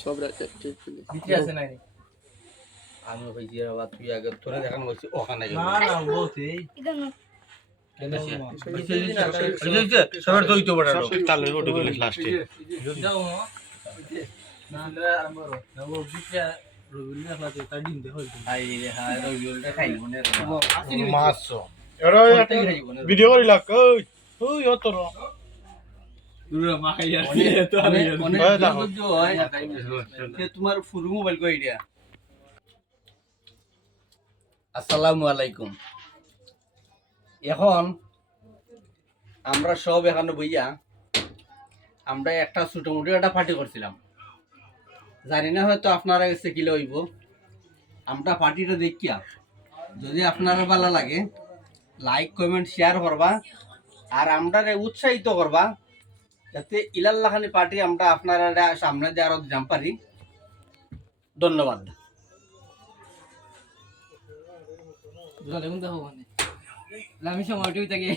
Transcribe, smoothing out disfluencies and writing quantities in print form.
সব রাখে ঠিক ভিতরে আছে নাই আমি হইছি বাবা তুই আগে তোরে দেখানো হইছি ওখানে গেল না না বলতে সবার তো হইতো বড় তালে ওটা গুলো লাস্টে যাও না না আরম্ভ করো না ও ভিতরে রবিনা খাতে তা ডিম দে হইতো আই রে হাই রবিউলটা খাইব না মাছ এরা ভিডিও করি লাগ ওই ওই অতর দুরা মা খাইয়া তো অনেক হয় দেখো। বুঝছো হয় কে তোমার ফুল মোবাইল কই দিয়া আসসালামু আলাইকুম এখন আমরা সব এখানে বইয়া আমরা একটা ছোট মোটো একটা পার্টি করছিলাম জানি না হয়তো আপনারা কাছে কি লইব আমরা পার্টিটা দেখিয়া যদি আপনারা ভালো লাগে লাইক কমেন্ট শেয়ার করবা আর আমরা উৎসাহিত করবা যাতে ইলাল্লাহানি পার্টি আমরা আপনারা সামনে দিয়ে আরো জাম পারি ধন্যবাদ দুরা দেখুন দেখো মানে আমি সময়টাই তাকে